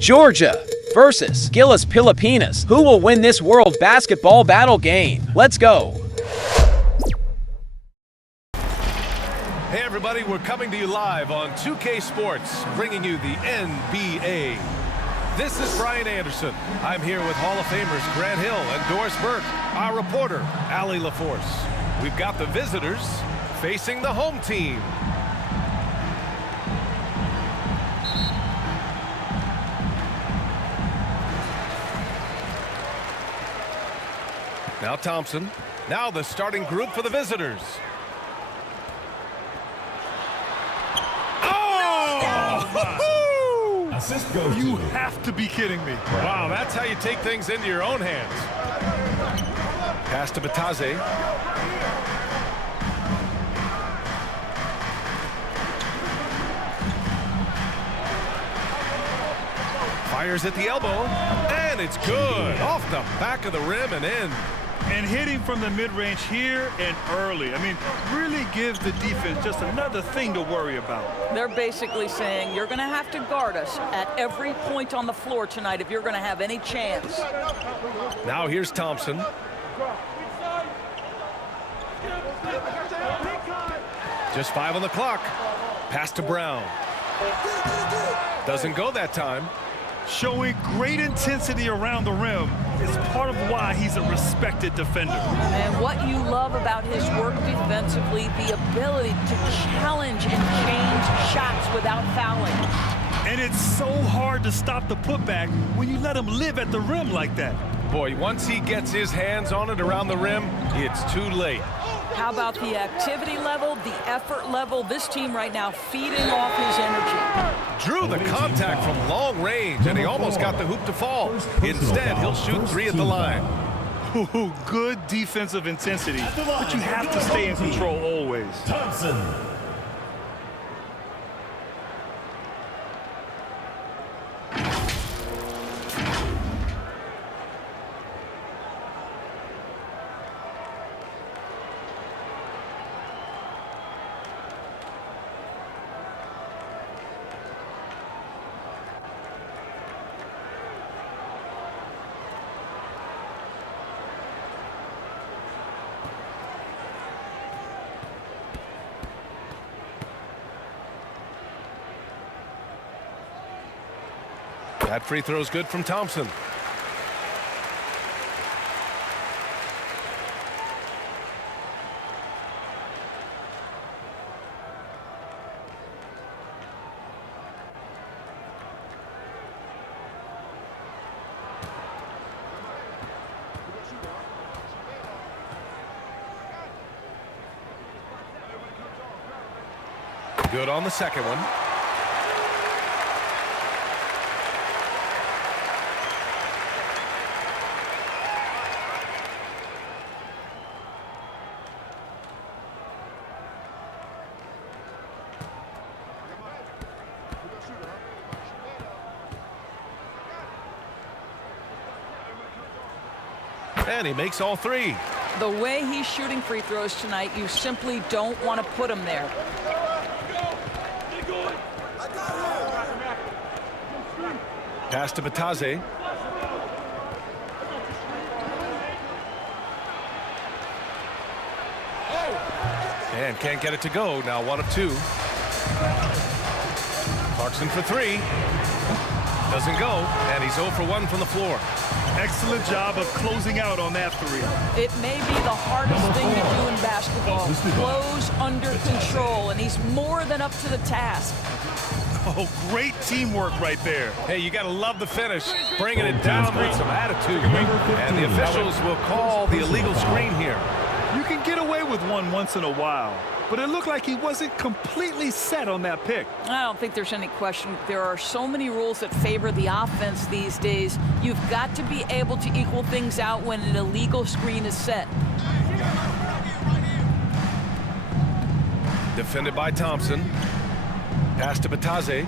Georgia versus GILAS Pilipinas. Who will win this World Basketball Battle game? Let's go. Hey everybody, we're coming to you live on 2K Sports, bringing you the NBA. This is Brian Anderson. I'm here with Hall of Famers Grant Hill and Doris Burke, our reporter, Allie LaForce. We've got the visitors facing the home team. Now Thompson. Now the starting group for the visitors. Oh! Assist goes You to have to be kidding me. Wow, that's how you take things into your own hands. Pass to Bataze. Fires at the elbow, and it's good. Off the back of the rim and in. And hitting from the mid-range here and early. I mean, really gives the defense just another thing to worry about. They're basically saying you're going to have to guard us at every point on the floor tonight if you're going to have any chance. Now here's Thompson. Just 5 on the clock. Pass to Brown. Doesn't go that time. Showing great intensity around the rim is part of why he's a respected defender. And what you love about his work defensively, the ability to challenge and change shots without fouling. And it's so hard to stop the putback when you let him live at the rim like that. Boy, once he gets his hands on it around the rim, it's too late. How about the activity level, the effort level? This team right now feeding off his energy. Drew the contact from long range, and he almost got the hoop to fall. Instead, he'll shoot 3 at the line. Ooh, good defensive intensity, but you have to stay in control always. Thompson. That free throw is good from Thompson. Good on the second one. And he makes all 3. The way he's shooting free throws tonight, you simply don't want to put him there. Pass to Bataze. And can't get it to go. Now 1 of 2. Clarkson for 3. Doesn't go. And he's 0 for 1 from the floor. Excellent job of closing out on that 3. It may be the hardest thing to do in basketball. Close under control, and he's more than up to the task. Oh, great teamwork right there. Hey, you got to love the finish. Bringing it down with some attitude. And the officials will call the illegal screen here. You can get away with one once in a while, but it looked like he wasn't completely set on that pick. I don't think there's any question. There are so many rules that favor the offense these days. You've got to be able to equal things out when an illegal screen is set. Defended by Thompson. Pass to Bataze.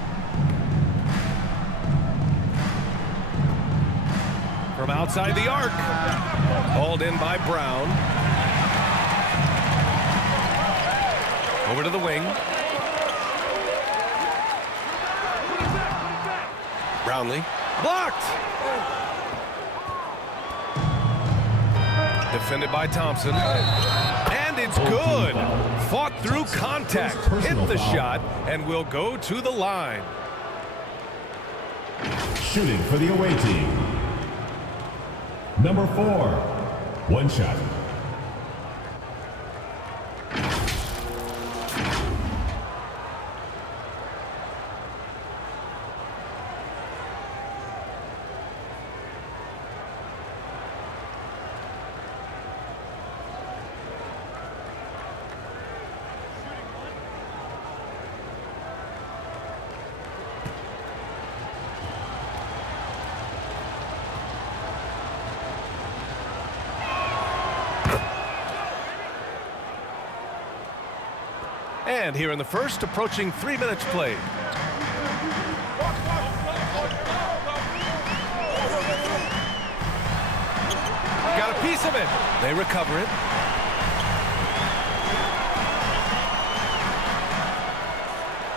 From outside the arc. Hauled in by Brown. Over to the wing. Brownlee. Blocked. Defended by Thompson. And it's good. Fought through contact. Hit the shot and will go to the line. Shooting for the away team. Number 4. One shot. And here in the first, approaching 3 minutes played. Got a piece of it. They recover it.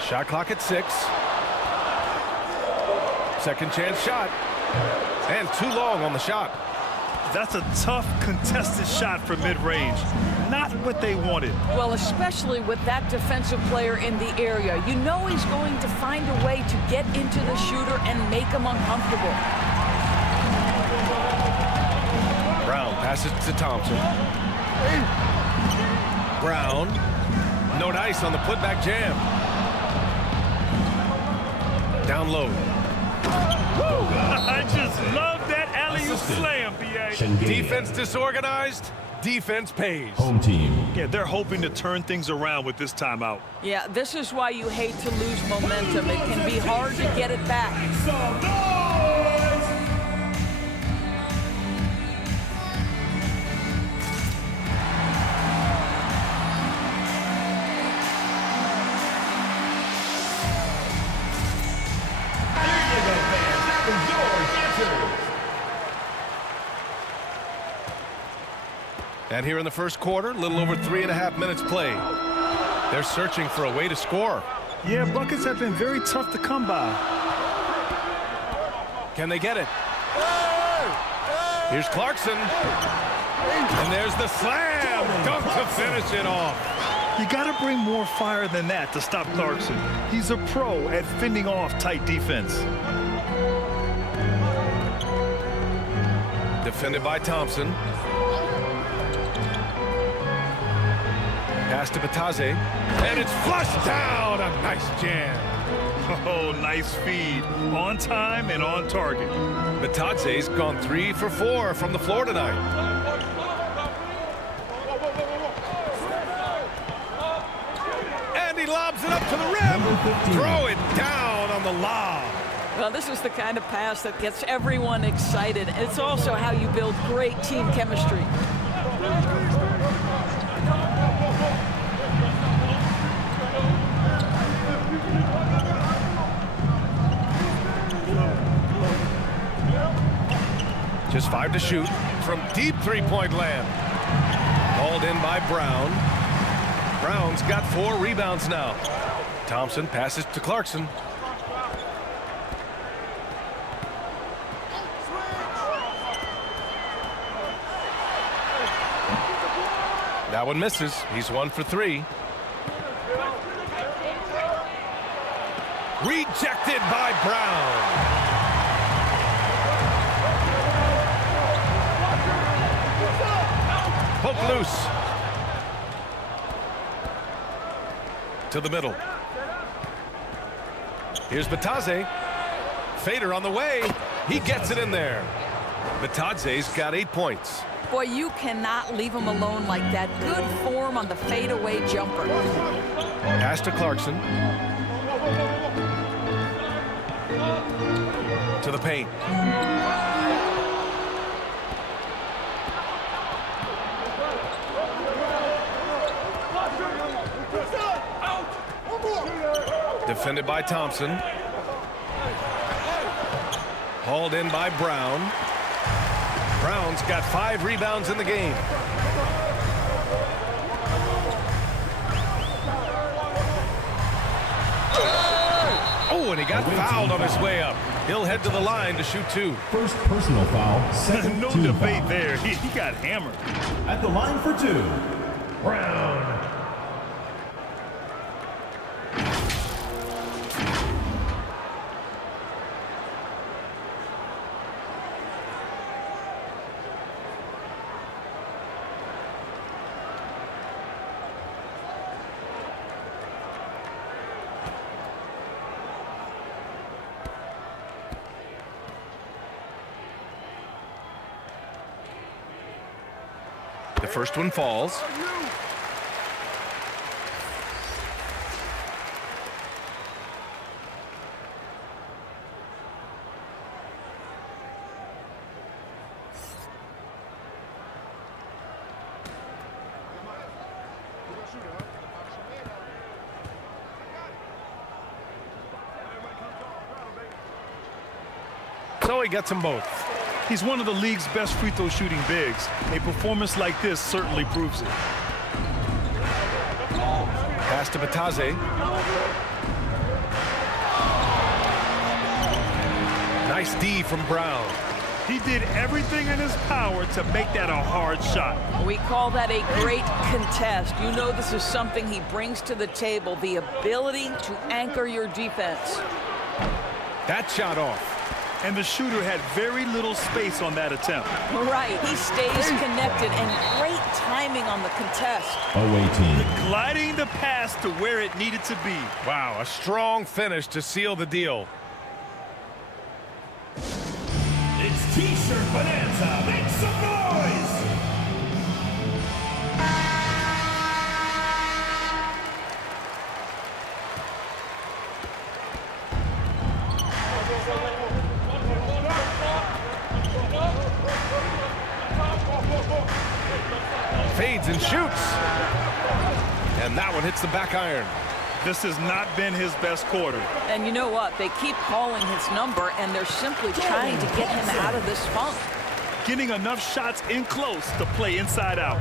Shot clock at 6. Second chance shot. And too long on the shot. That's a tough, contested shot from mid-range. Not what they wanted. Well, especially with that defensive player in the area. You know he's going to find a way to get into the shooter and make him uncomfortable. Brown passes to Thompson. Brown. No dice on the putback jam. Down low. I just love that alley-oop slam, BA. Defense disorganized. Defense pays. Home team. Yeah, they're hoping to turn things around with this timeout. Yeah, this is why you hate to lose momentum. It can be hard to get it back. And here in the first quarter, a little over 3.5 minutes played. They're searching for a way to score. Yeah, buckets have been very tough to come by. Can they get it? Here's Clarkson. And there's the slam. Dunk to finish it off. You got to bring more fire than that to stop Clarkson. He's a pro at fending off tight defense. Defended by Thompson. Pass to Batadze. And it's flushed down. A nice jam. Oh, nice feed. On time and on target. Batadze's gone 3 for 4 from the floor tonight. And he lobs it up to the rim. Throw it down on the lob. Well, this is the kind of pass that gets everyone excited. It's also how you build great team chemistry. Just 5 to shoot from deep three-point land. Hauled in by Brown. Brown's got 4 rebounds now. Thompson passes to Clarkson. That one misses. He's 1 for 3. Rejected by Brown. Poke loose. To the middle. Here's Batadze. Fader on the way. He gets it in there. Batadze's got 8 points. Boy, you cannot leave him alone like that. Good form on the fadeaway jumper. Pass to Clarkson. To the paint. Defended by Thompson. Hauled in by Brown. Brown's got 5 rebounds in the game. Oh, and he got fouled on his way up. He'll head to the line to shoot 2. First personal foul, second No team debate foul. there. He got hammered. At the line for 2, Brown. The first one falls. So he gets them both. He's one of the league's best free throw shooting bigs. A performance like this certainly proves it. Pass to Bataze. Nice D from Brown. He did everything in his power to make that a hard shot. We call that a great contest. You know this is something he brings to the table, the ability to anchor your defense. That shot off. And the shooter had very little space on that attempt. Right, he stays connected and great timing on the contest. Away team. Gliding the pass to where it needed to be. Wow, a strong finish to seal the deal. It's T-shirt Bonanza. Make some noise. Fades and shoots. And that one hits the back iron. This has not been his best quarter. And you know what? They keep calling his number, and they're simply trying to get him out of this funk. Getting enough shots in close to play inside out.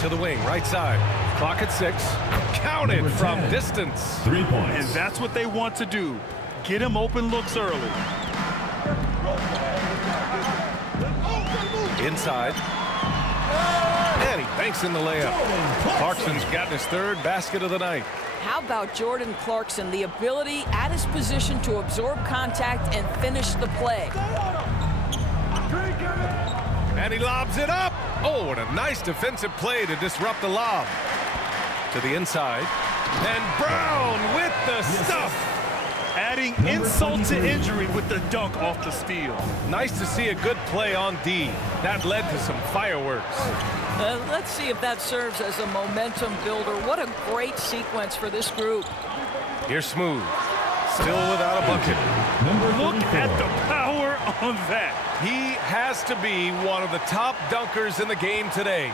To the wing, right side. Clock at 6. Counted Number from 10. distance. 3 points. And that's what they want to do. Get him open looks early. Inside. And he banks in the layup. Clarkson's gotten his 3rd basket of the night. How about Jordan Clarkson, the ability at his position to absorb contact and finish the play? And he lobs it up. Oh, and a nice defensive play to disrupt the lob. To the inside. And Brown with the stuff. Adding insult to injury with the dunk off the steal. Nice to see a good play on D. That led to some fireworks. Let's see if that serves as a momentum builder. What a great sequence for this group. Here's Smooth. Still without a bucket. Look at the power on that. He has to be one of the top dunkers in the game today.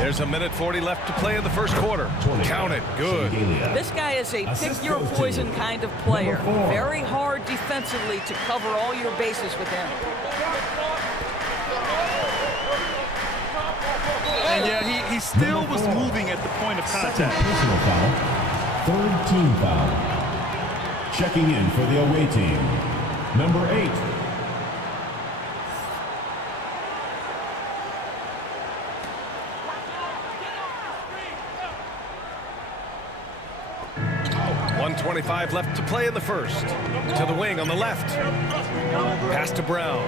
There's a minute 40 left to play in the first quarter. Counted. Good. This guy is a pick-your-poison kind of player. Very hard defensively to cover all your bases with him. And yeah, he still was moving at the point of Second contact. personal foul. 3rd team foul. Checking in for the away team. Number 8. .125 left to play in the first. To the wing on the left. Pass to Brown.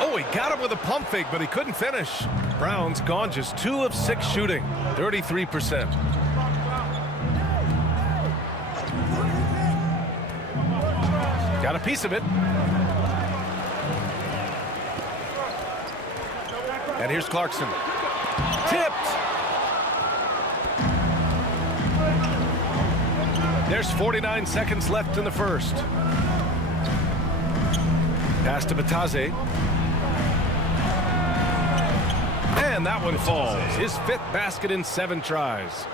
Oh, he got him with a pump fake, but he couldn't finish. Brown's gone just 2 of 6 shooting, 33%. Got a piece of it. And here's Clarkson. Tipped. There's 49 seconds left in the first. Pass to Bataze. And that one falls. His 5th basket in 7 tries.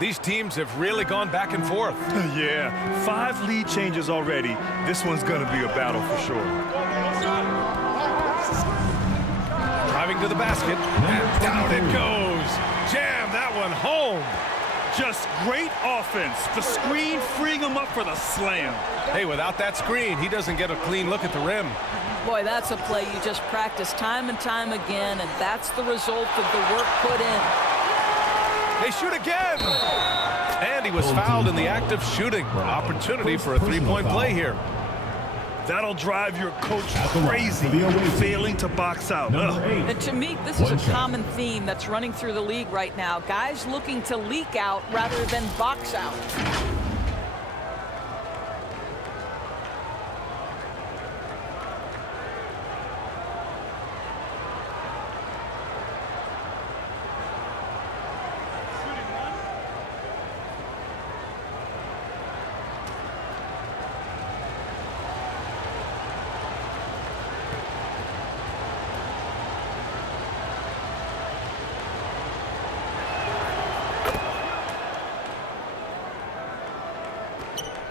These teams have really gone back and forth. Yeah, 5 lead changes already. This one's going to be a battle for sure. Driving to the basket, and down it goes. Jam that one home. Just great offense. The screen freeing him up for the slam. Hey, without that screen, he doesn't get a clean look at the rim. Boy, that's a play you just practice time and time again, and that's the result of the work put in. They shoot again. And he was fouled in the act of shooting. Opportunity for a 3-point play here. That'll drive your coach crazy, failing to box out. And to me, this is a common theme that's running through the league right now. Guys looking to leak out rather than box out.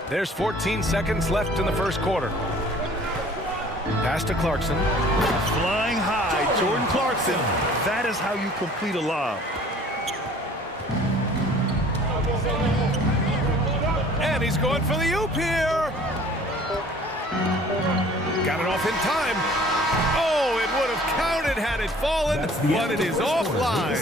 There's 14 seconds left in the first quarter. Pass to Clarkson. Flying high, Jordan Clarkson. That is how you complete a lob. And he's going for the oop here. Got it off in time. Oh, it would have counted had it fallen, but it is offline.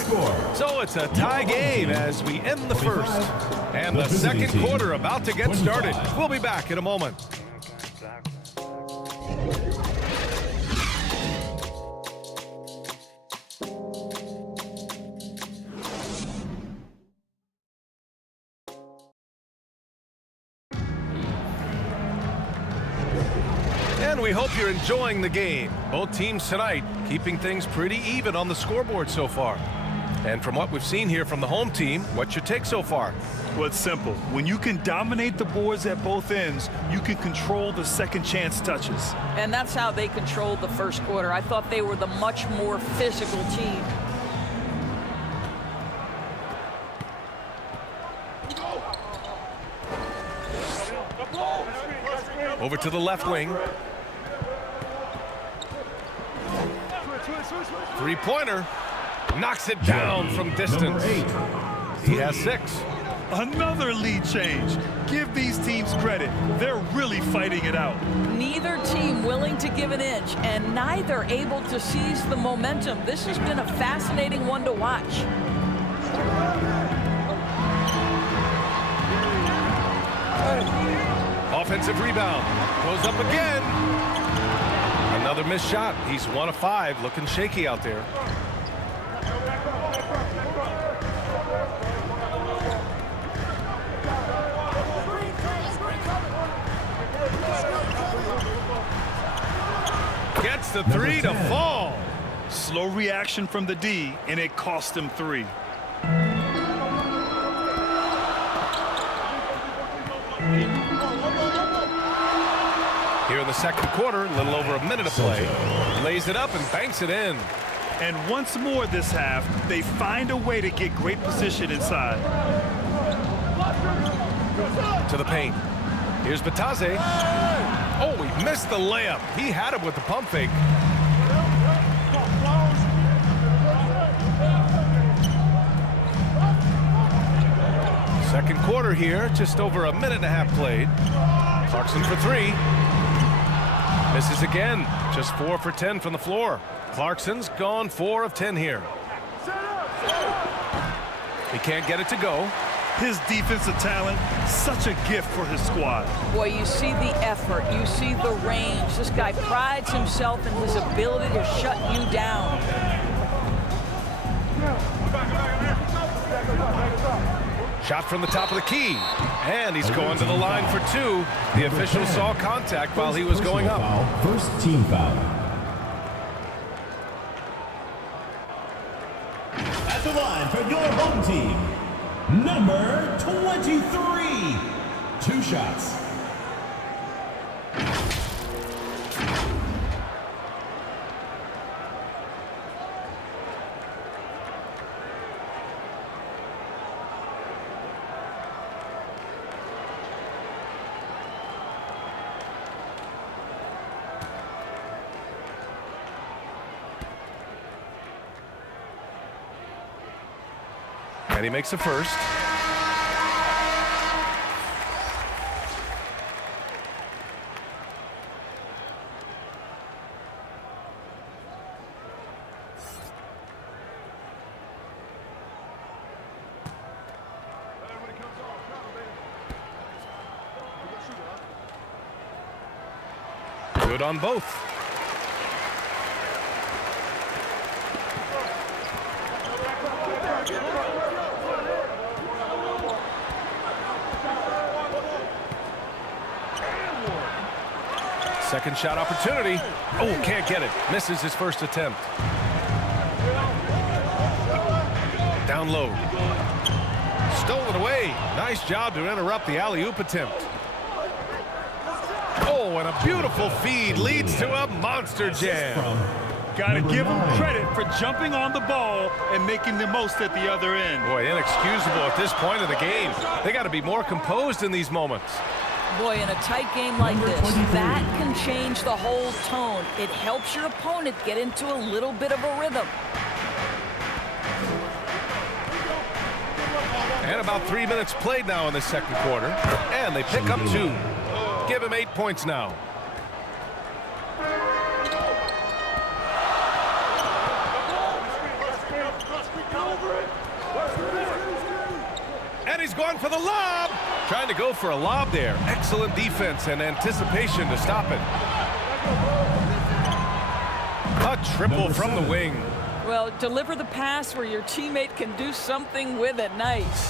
So it's a tie game as we end the first. And the second quarter about to get started. We'll be back in a moment. And we hope you're enjoying the game. Both teams tonight keeping things pretty even on the scoreboard so far. And from what we've seen here from the home team, what's your take so far? Well, it's simple. When you can dominate the boards at both ends, you can control the second chance touches. And that's how they controlled the first quarter. I thought they were the much more physical team. Over to the left wing. Three-pointer. Knocks it down from distance. He has 6. Another lead change. Give these teams credit. They're really fighting it out. Neither team willing to give an inch, and neither able to seize the momentum. This has been a fascinating one to watch. Offensive rebound. Goes up again. Another missed shot. He's 1 of 5. Looking shaky out there. Gets the 3 to fall. Slow reaction from the D, and it cost him 3. Here in the second quarter, a little over a minute of play. Lays it up and banks it in. And once more this half, they find a way to get great position inside. To the paint. Here's Batase. Oh, he missed the layup. He had him with the pump fake. Second quarter here, just over a minute and a half played. Clarkson for 3. Misses again. Just 4 for 10 from the floor. Clarkson's gone 4 of 10 here. He can't get it to go. His defensive talent, such a gift for his squad. Boy, you see the effort, you see the range. This guy prides himself in his ability to shut you down. Shot from the top of the key. And he's going to the line for 2. The official saw contact while he was going up. First team foul. At the line for your home team, number 23. 2 shots. And he makes the first. Good on both. Second shot opportunity. Oh, can't get it. Misses his first attempt. Down low. Stolen away. Nice job to interrupt the alley-oop attempt. Oh, and a beautiful feed leads to a monster jam. Got to give him credit for jumping on the ball and making the most at the other end. Boy, inexcusable at this point of the game. They got to be more composed in these moments. Boy, in a tight game like this, that can change the whole tone. It helps your opponent get into a little bit of a rhythm. And about 3 minutes played now in the second quarter. And they pick up 2. Give him 8 points now. And he's going for the lob. Trying to go for a lob there. Excellent defense and anticipation to stop it. A triple from the wing. Well, deliver the pass where your teammate can do something with it. Nice.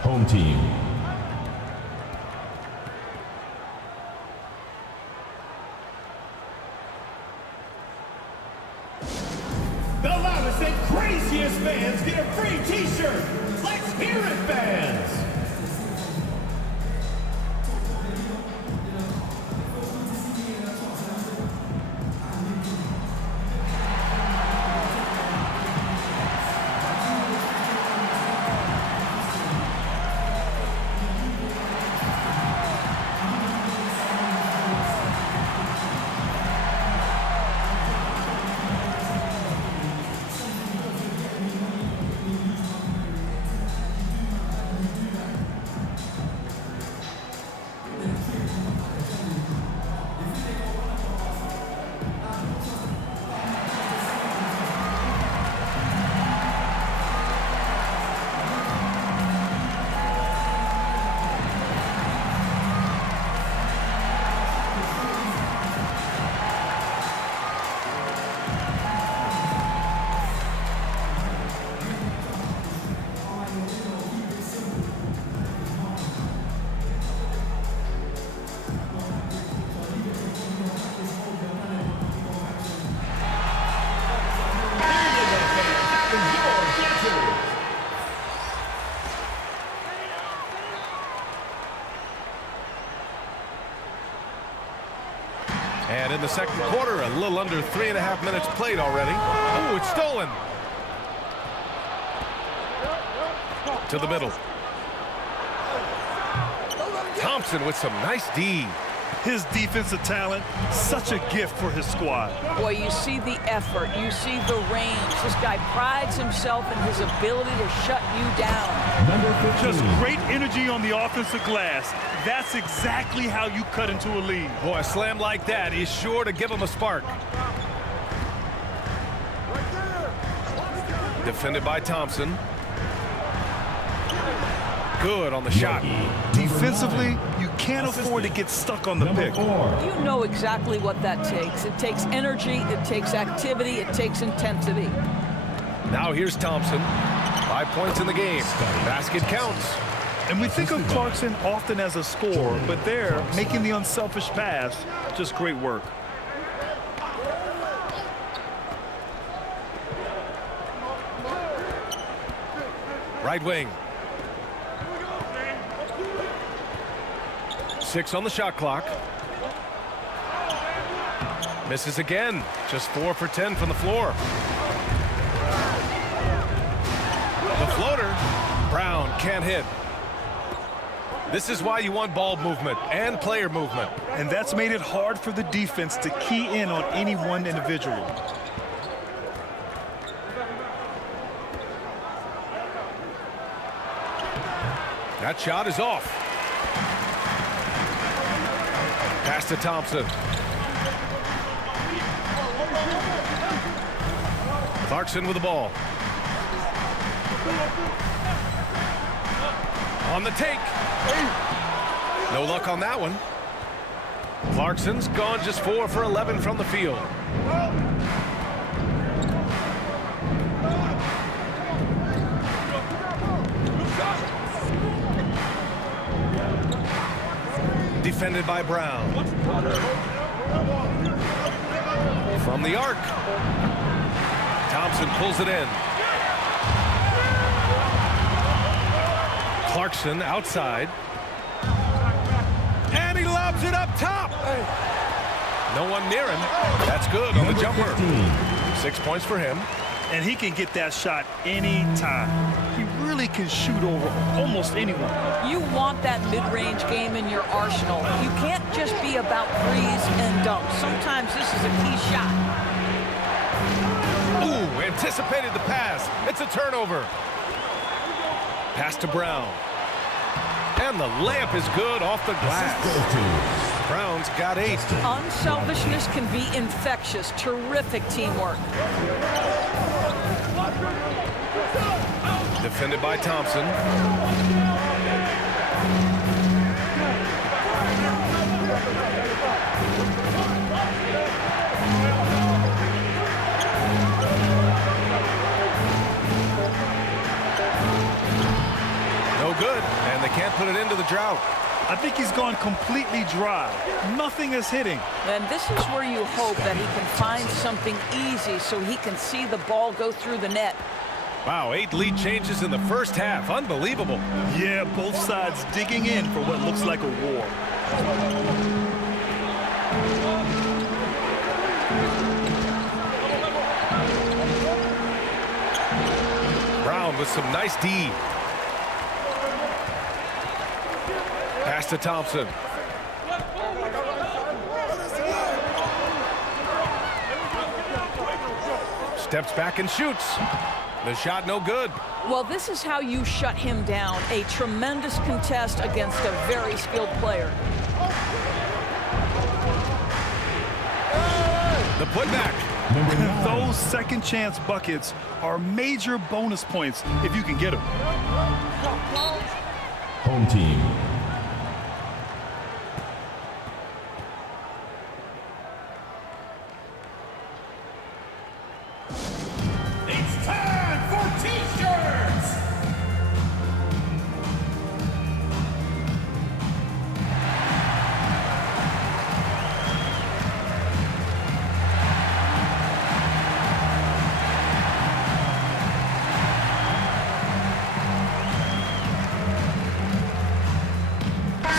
Home team. The loudest and craziest fans get a free t-shirt. Let's hear it, fans. And in the second quarter, a little under 3.5 minutes played already. Oh, it's stolen. To the middle. Thompson with some nice D. His defensive talent, such a gift for his squad. Boy, you see the effort. You see the range. This guy prides himself in his ability to shut you down. Number 15. Just great energy on the offensive glass. That's exactly how you cut into a lead. Boy, a slam like that is sure to give him a spark. Defended by Thompson. Good on the shot. Defensively, you can't afford to get stuck on the pick. You know exactly what that takes. It takes energy, it takes activity, it takes intensity. Now here's Thompson. 5 points in the game. Basket counts. And we think of Clarkson often as a scorer, but there, making the unselfish pass, just great work. Right wing. 6 on the shot clock. Misses again. Just 4 for 10 from the floor. The floater. Brown can't hit. This is why you want ball movement and player movement. And that's made it hard for the defense to key in on any one individual. That shot is off. Pass to Thompson. Clarkson with the ball. On the take. No luck on that one. Clarkson's gone just 4 for 11 from the field. Defended by Brown. From the arc. Thompson pulls it in. Clarkson outside. And he lobs it up top. No one near him. That's good on the jumper. 6 points for him. And he can get that shot anytime. He really can shoot over almost anyone. You want that mid-range game in your arsenal. You can't just be about threes and dunks. Sometimes this is a key shot. Ooh, anticipated the pass. It's a turnover. Pass to Brown. And the layup is good off the glass. Brown's got 8. Unselfishness can be infectious. Terrific teamwork. Defended by Thompson. No good, and they can't put it into the drought. I think he's gone completely dry. Nothing is hitting. And this is where you hope that he can find something easy so he can see the ball go through the net. Wow, 8 lead changes in the first half. Unbelievable. Yeah, both sides digging in for what looks like a war. Brown with some nice D. Pass to Thompson. Steps back and shoots. The shot no good. Well, this is how you shut him down. A tremendous contest against a very skilled player. The putback. Those second chance buckets are major bonus points if you can get them. Home team. It's time for T-shirts!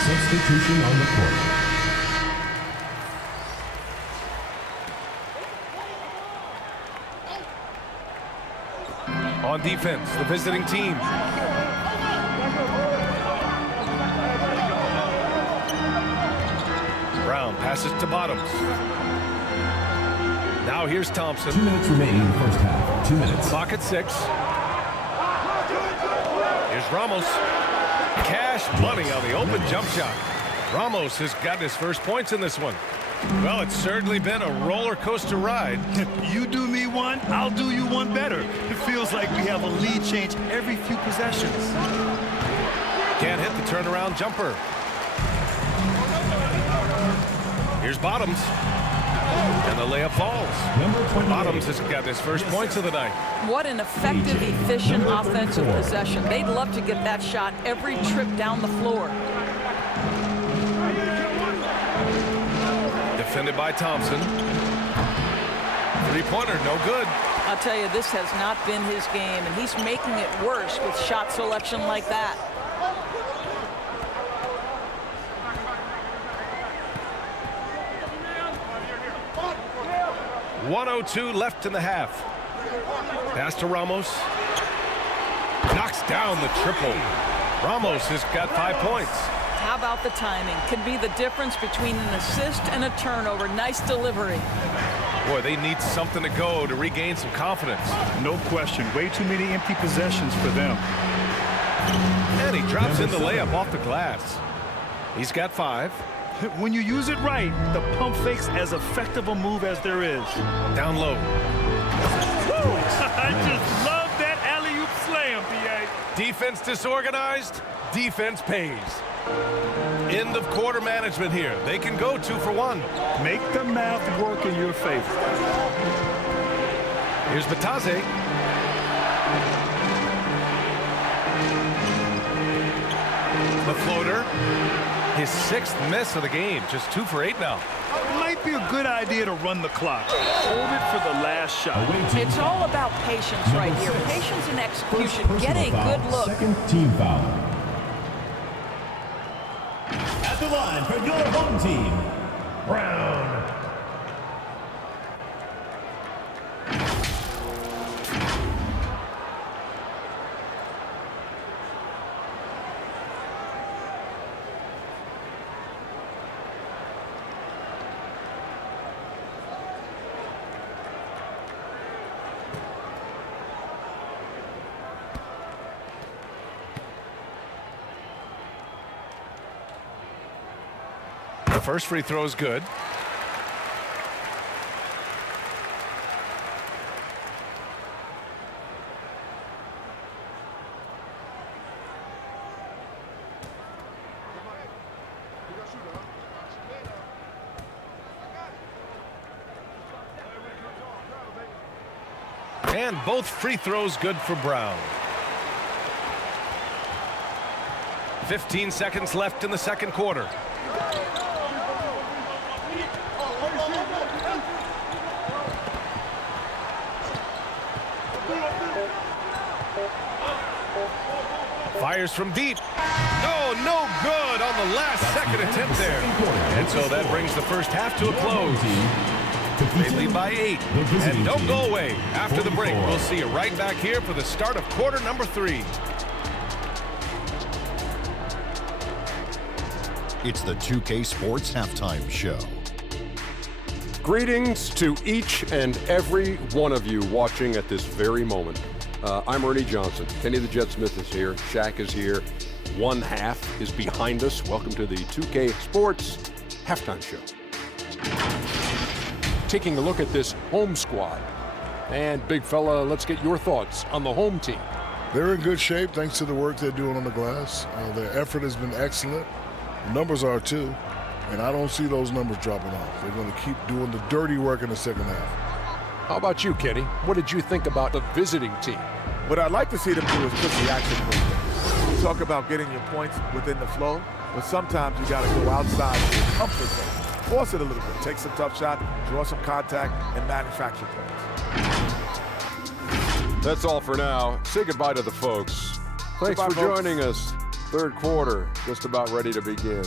Substitution on the court. On defense, the visiting team. Brown passes to Bottoms. Now here's Thompson. 2 minutes remaining in the first half. 2 minutes. Clock at 6. Here's Ramos. Cash money on the open jump shot. Ramos has gotten his first points in this one. Well, it's certainly been a roller coaster ride. You do me one, I'll do you one better. It feels like we have a lead change every few possessions. Can't hit the turnaround jumper. Here's Bottoms. And the layup falls. Number 28. Bottoms has gotten his first points of the night. What an effective, efficient offensive possession. They'd love to get that shot every trip down the floor. Defended by Thompson. Three-pointer, no good. I'll tell you, this has not been his game, and he's making it worse with shot selection like that. .102 left in the half. Pass to Ramos. Knocks down the triple. Ramos has got 5 points. How about the timing? Can be the difference between an assist and a turnover. Nice delivery. Boy, they need something to go to regain some confidence. No question. Way too many empty possessions for them. And he drops in the layup off the glass. He's got 5. When you use it right, the pump fake's as effective a move as there is. Down low. I just love that alley-oop slam, B.A. Defense disorganized, defense pays. End of quarter management here. They can go 2 for 1. Make the math work in your favor. Here's Batase. The floater. His 6th miss of the game. Just 2 for 8 now. Might be a good idea to run the clock. Hold it for the last shot. It's all about patience right here. Patience and execution. Get a good look. Second team foul. At the line for your home team, Brown. The first free throw is good. And both free throws good for Brown. 15 seconds left in the second quarter. Fires from deep. Oh, no good on the last second attempt there. And so that brings the first half to a close. They lead by 8. And don't go away. After the break, we'll see you right back here for the start of quarter number 3. It's the 2K Sports Halftime Show. Greetings to each and every one of you watching at this very moment. I'm Ernie Johnson. Kenny the Jet Smith is here. Shaq is here. One half is behind us. Welcome to the 2K Sports Halftime Show. Taking a look at this home squad. And big fella, let's get your thoughts on the home team. They're in good shape thanks to the work they're doing on the glass. Their effort has been excellent. The numbers are too. And I don't see those numbers dropping off. They're going to keep doing the dirty work in the second half. How about you, Kenny? What did you think about the visiting team? What I'd like to see them do is put the action movement. You talk about getting your points within the flow, but sometimes you got to go outside your comfort zone. Force it a little bit. Take some tough shot, draw some contact, and manufacture points. That's all for now. Say goodbye to the folks. Thanks for joining us. Third quarter, just about ready to begin.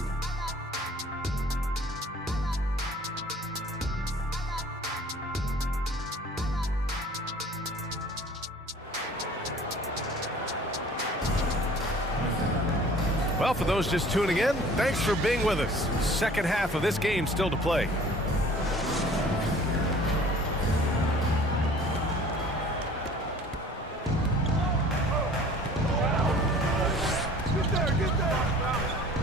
Well, for those just tuning in, thanks for being with us. Second half of this game still to play.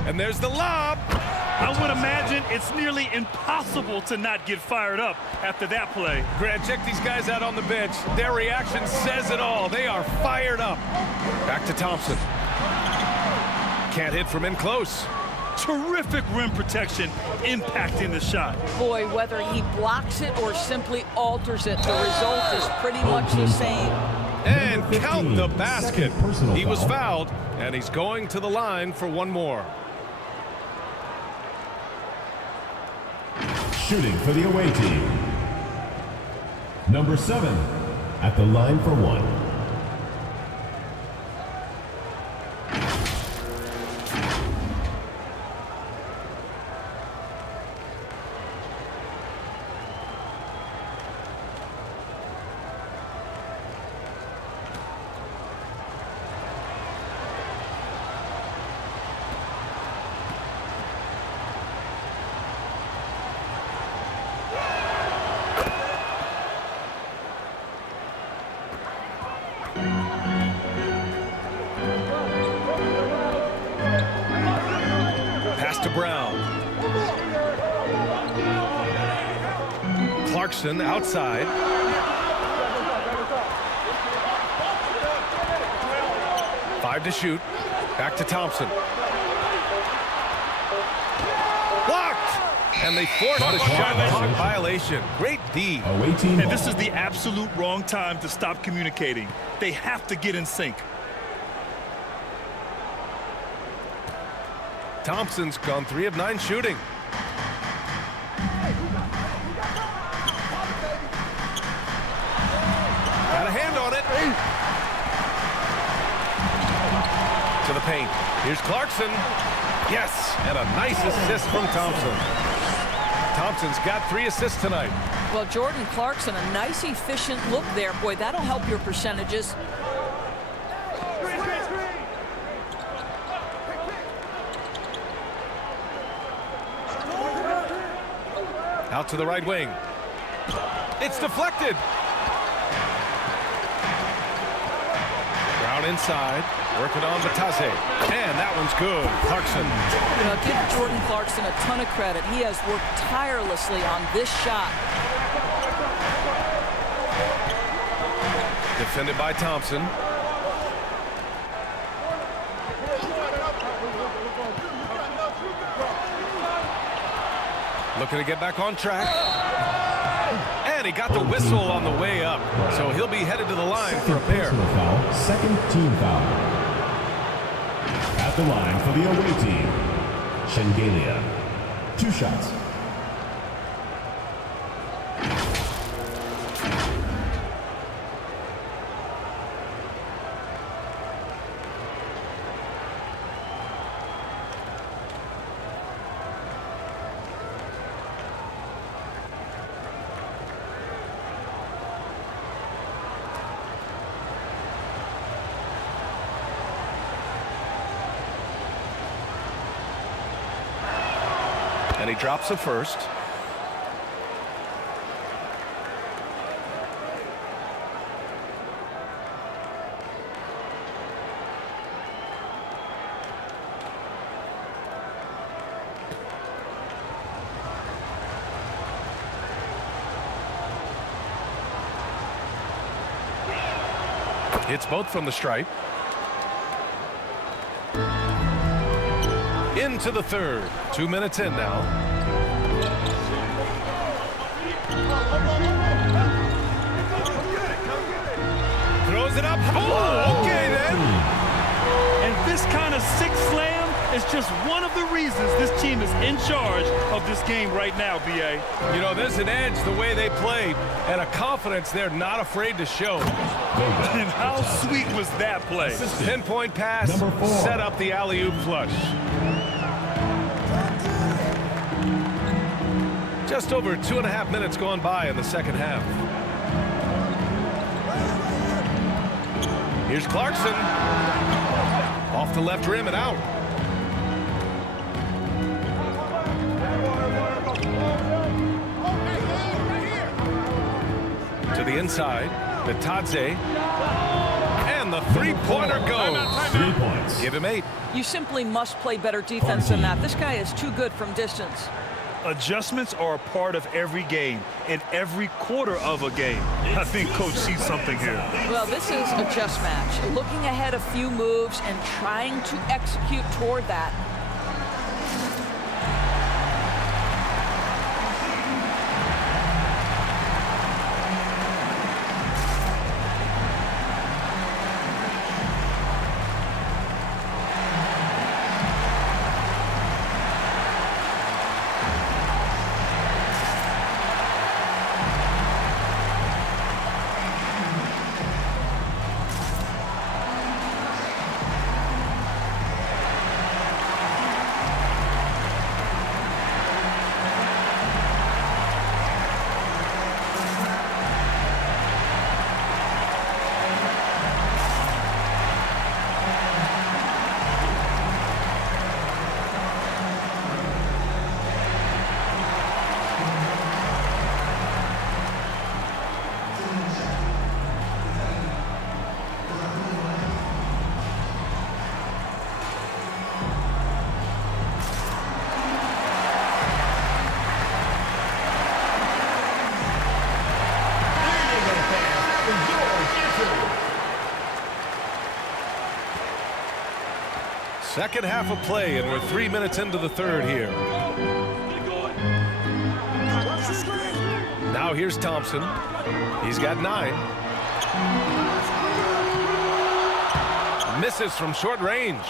And there's the lob. I would imagine it's nearly impossible to not get fired up after that play. Grant, check these guys out on the bench. Their reaction says it all. They are fired up. Back to Thompson. Can't hit from in close. Terrific rim protection impacting the shot. Boy, whether he blocks it or simply alters it, the result is pretty much the same. And count the basket. He was fouled, and he's going to the line for one more. Shooting for the away team, number 7 at the line for 1. Clarkson outside. Five to shoot. Back to Thompson. Blocked! And they forced the shot clock violation. Great D. And this is the absolute wrong time to stop communicating. They have to get in sync. Thompson's gone 3 of 9 shooting. Got a hand on it. To the paint. Here's Clarkson. Yes, and a nice assist from Thompson. Thompson's got 3 assists tonight. Well, Jordan Clarkson, a nice, efficient look there. Boy, that'll help your percentages. Out to the right wing. It's deflected. Brown inside. Working on Batase. And that one's good. Clarkson. You know, give Jordan Clarkson a ton of credit. He has worked tirelessly on this shot. Defended by Thompson. Looking to get back on track. And he got the whistle on the way up. So he'll be headed to the line for a pair. Second team foul. At the line for the away team, Shengelia. 2 shots. And he drops the first. Hits both from the stripe. Into the third. 2 minutes in now. Throws it up. Oh, okay then. And this kind of sick slam is just one of the reasons this team is in charge of this game right now, B.A. You know, there's an edge the way they play and a confidence they're not afraid to show. And how sweet was that play? Pinpoint pass, set up the alley-oop flush. Just over 2.5 minutes gone by in the second half. Here's Clarkson. Off the left rim and out. To the inside, Batase. And the three-pointer goes. 3 points. Give him 8. You simply must play better defense than that. This guy is too good from distance. Adjustments are a part of every game, in every quarter of a game. I think Coach sees something here. Well, this is a chess match. Looking ahead a few moves and trying to execute toward that. Second half of play, and we're 3 minutes into the third here. Now here's Thompson. He's got 9. Misses from short range.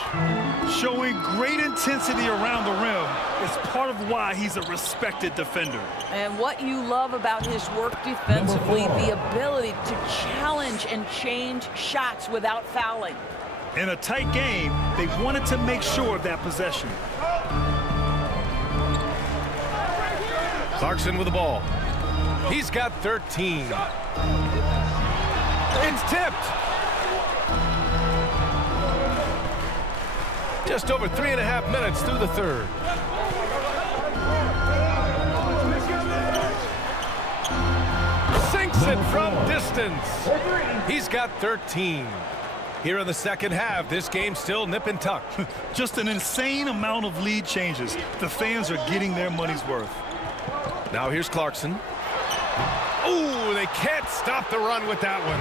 Showing great intensity around the rim is part of why he's a respected defender. And what you love about his work defensively, the ability to challenge and change shots without fouling. In a tight game, they wanted to make sure of that possession. Clarkson with the ball. He's got 13. It's tipped. Just over 3.5 minutes through the third. Sinks it from distance. He's got 13. Here in the second half, this game's still nip and tuck. Just an insane amount of lead changes. The fans are getting their money's worth. Now here's Clarkson. Ooh, they can't stop the run with that one.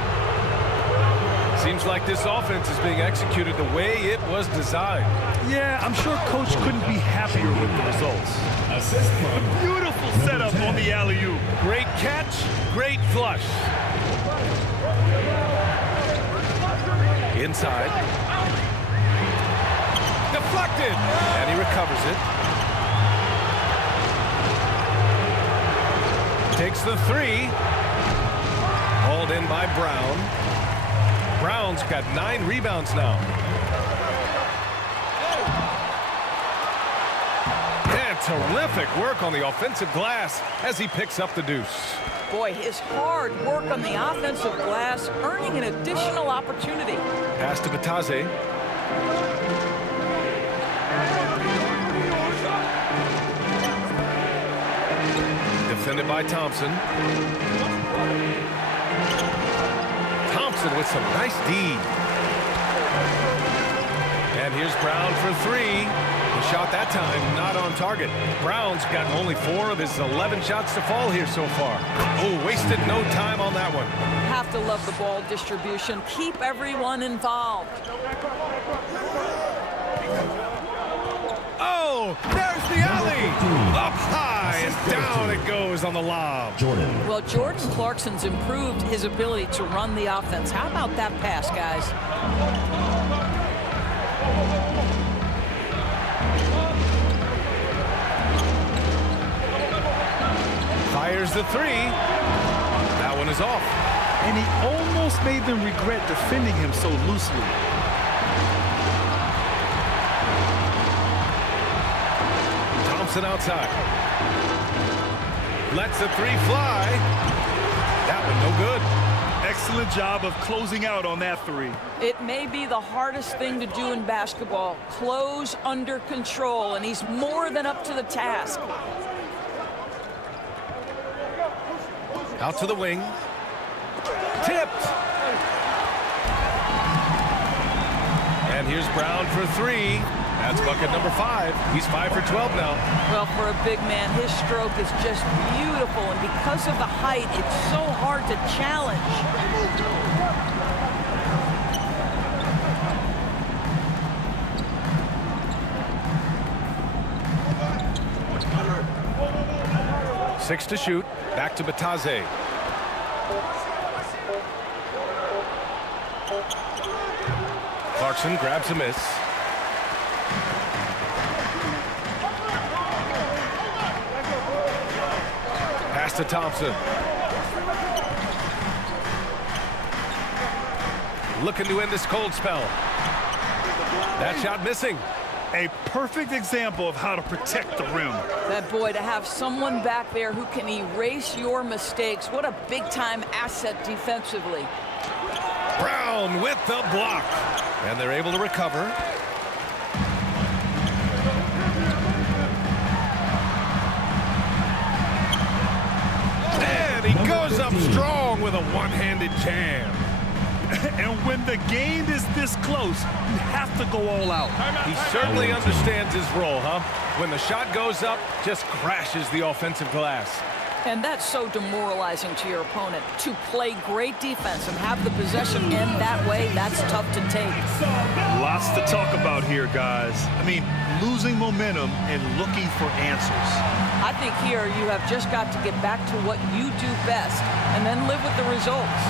Seems like this offense is being executed the way it was designed. Yeah, I'm sure Coach couldn't be happier with the results. Beautiful setup on the alley-oop. Great catch, great flush. Inside. Deflected, and he recovers it. Takes the 3. Hauled in by Brown. Brown's got 9 rebounds now. And terrific work on the offensive glass as he picks up the deuce. Boy, his hard work on the offensive glass earning an additional opportunity. Pass to Batase. Defended by Thompson. Thompson with some nice D. And here's Brown for 3. The shot that time not on target. Brown's got only 4 of his 11 shots to fall here so far. Oh, wasted no time on that one. Have to love the ball distribution. Keep everyone involved. Oh, there's the alley. Up high and down it goes on the lob. Well, Jordan Clarkson's improved his ability to run the offense. How about that pass, guys? Fires the 3. That one is off. And he almost made them regret defending him so loosely. Thompson outside. Lets the 3 fly. That one no good. Excellent job of closing out on that 3. It may be the hardest thing to do in basketball. Close under control, and he's more than up to the task. Out to the wing. Tipped. And here's Brown for 3. That's bucket number 5. He's 5 for 12 now. Well, for a big man, his stroke is just beautiful, and because of the height, it's so hard to challenge. Six to shoot. Back to Batase. Clarkson grabs a miss. Pass to Thompson. Looking to end this cold spell. That shot missing. A perfect example of how to protect the rim. That boy, to have someone back there who can erase your mistakes, what a big-time asset defensively. Brown with the block. And they're able to recover. And he goes up strong with a one-handed jam. And when the game is this close, you have to go all out. He certainly understands his role, huh? When the shot goes up, just crashes the offensive glass. And that's so demoralizing to your opponent. To play great defense and have the possession end that way, that's tough to take. Lots to talk about here, guys. I mean, losing momentum and looking for answers. I think here you have just got to get back to what you do best and then live with the results.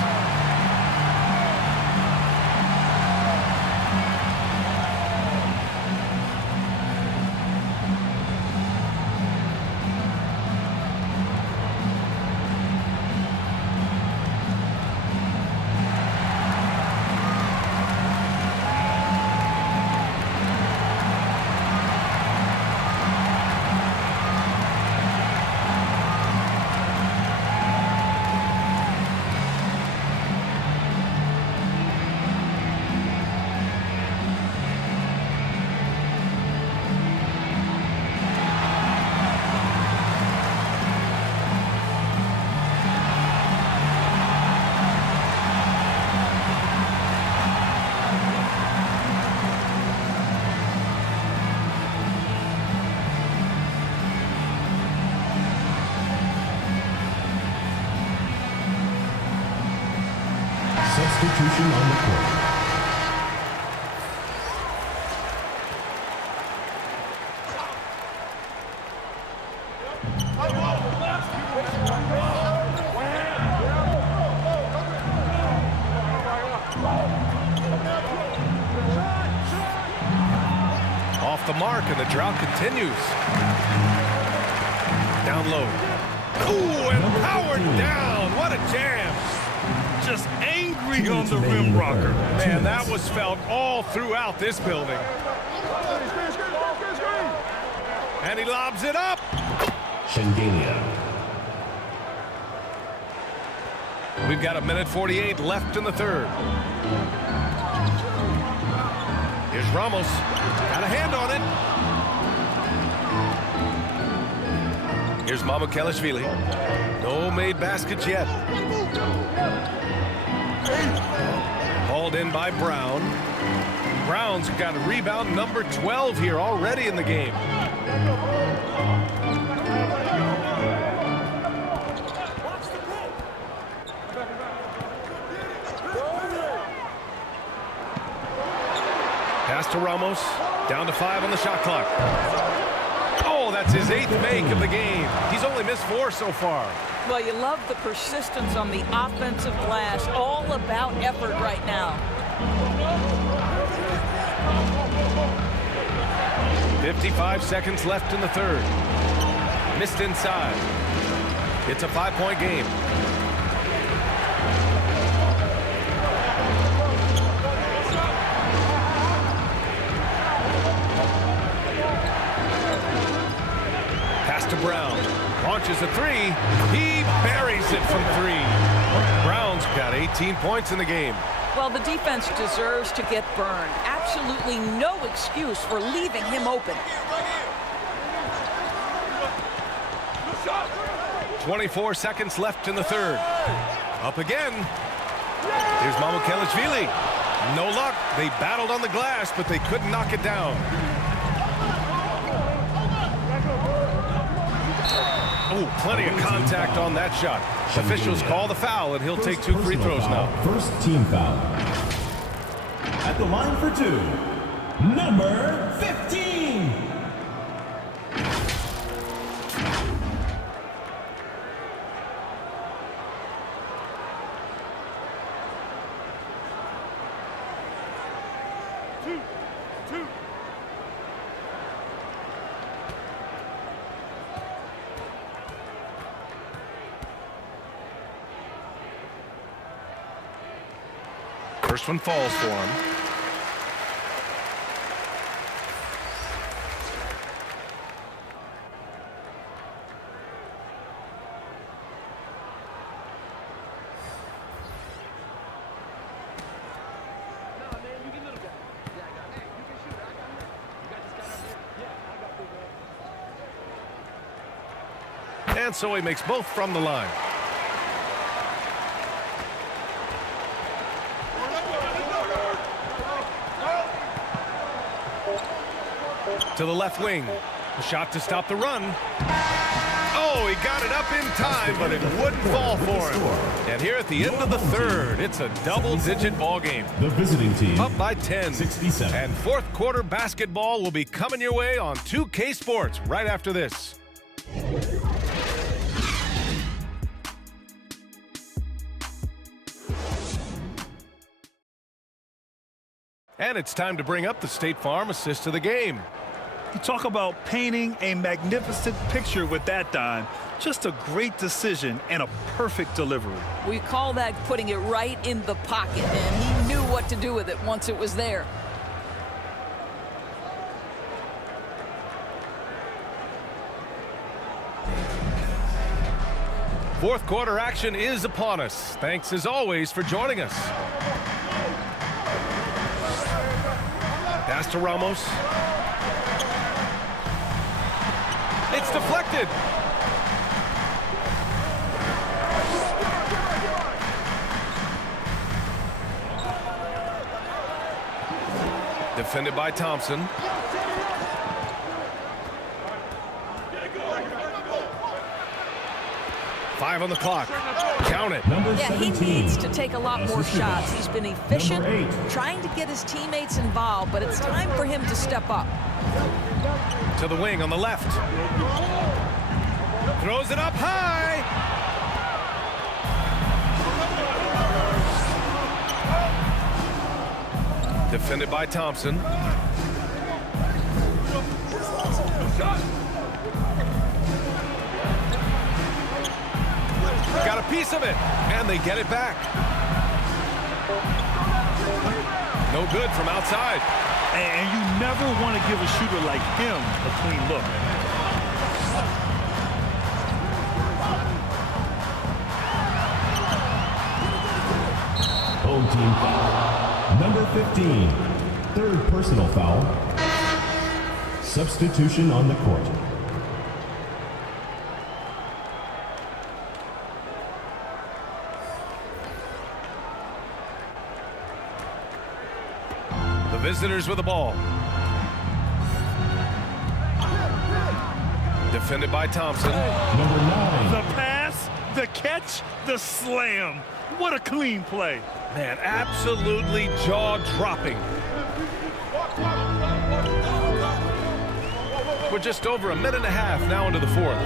Substitution on the court. Off the mark, and the drought continues. Down low. Ooh, and powered down. What a jam. Just angry on the rim rocker. Man, that was felt all throughout this building. And he lobs it up. Shengalia. We've got 1:48 left in the third. Here's Ramos. Got a hand on it. Here's Mamikelishvili. No made baskets yet. Hauled in by Brown. Brown's got a rebound number 12 here already in the game. Pass to Ramos. Down to 5 on the shot clock. Oh, that's his 8th make of the game. He's only missed 4 so far. Well, you love the persistence on the offensive glass. All about effort right now. 55 seconds left in the third. Missed inside. It's a 5-point game. Pass to Brown. Launches a 3. He buries it from 3. Brown's got 18 points in the game. Well, the defense deserves to get burned. Absolutely no excuse for leaving him open. 24 seconds left in the third. Up again. Here's Mamikelishvili. No luck. They battled on the glass, but they couldn't knock it down. Oh, plenty of contact on that shot. Officials call the foul, and he'll take 2 free throws now. First team foul. At the line for 2, number 15. First one falls for him. And so he makes both from the line. To the left wing. A shot to stop the run. Oh, he got it up in time, but it wouldn't fall for him. And here at the end of the third, it's a double-digit ball game. The visiting team Up by 10. 67. And fourth quarter basketball will be coming your way on 2K Sports right after this. And it's time to bring up the State Farm assist of the game. You talk about painting a magnificent picture with that dime. Just a great decision and a perfect delivery. We call that putting it right in the pocket, and he knew what to do with it once it was there. Fourth quarter action is upon us. Thanks as always for joining us. Pass to Ramos. It's deflected. Defended by Thompson. Five on the clock. Count it. Yeah, he needs to take a lot more shots. He's been efficient, trying to get his teammates involved, but it's time for him to step up. To the wing on the left. Throws it up high. Defended by Thompson. Got a piece of it, and they get it back. No good from outside. And you never want to give a shooter like him a clean look. Home team foul. Number 15. Third personal foul. Substitution on the court. Visitors with the ball. Defended by Thompson. Number 9. The pass, the catch, the slam. What a clean play. Man, absolutely jaw-dropping. We're just over a minute and a half now into the fourth.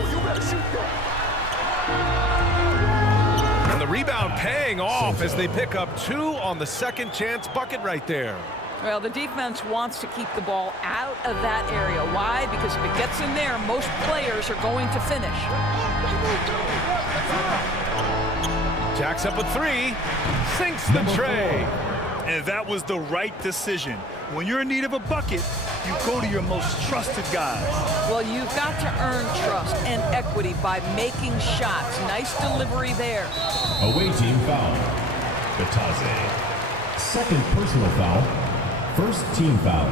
And the rebound paying off as they pick up 2 on the second chance bucket right there. Well, the defense wants to keep the ball out of that area. Why? Because if it gets in there, most players are going to finish. Jacks up a 3, sinks the tray. And that was the right decision. When you're in need of a bucket, you go to your most trusted guys. Well, you've got to earn trust and equity by making shots. Nice delivery there. Away team foul. Bataze. Second personal foul. First team foul.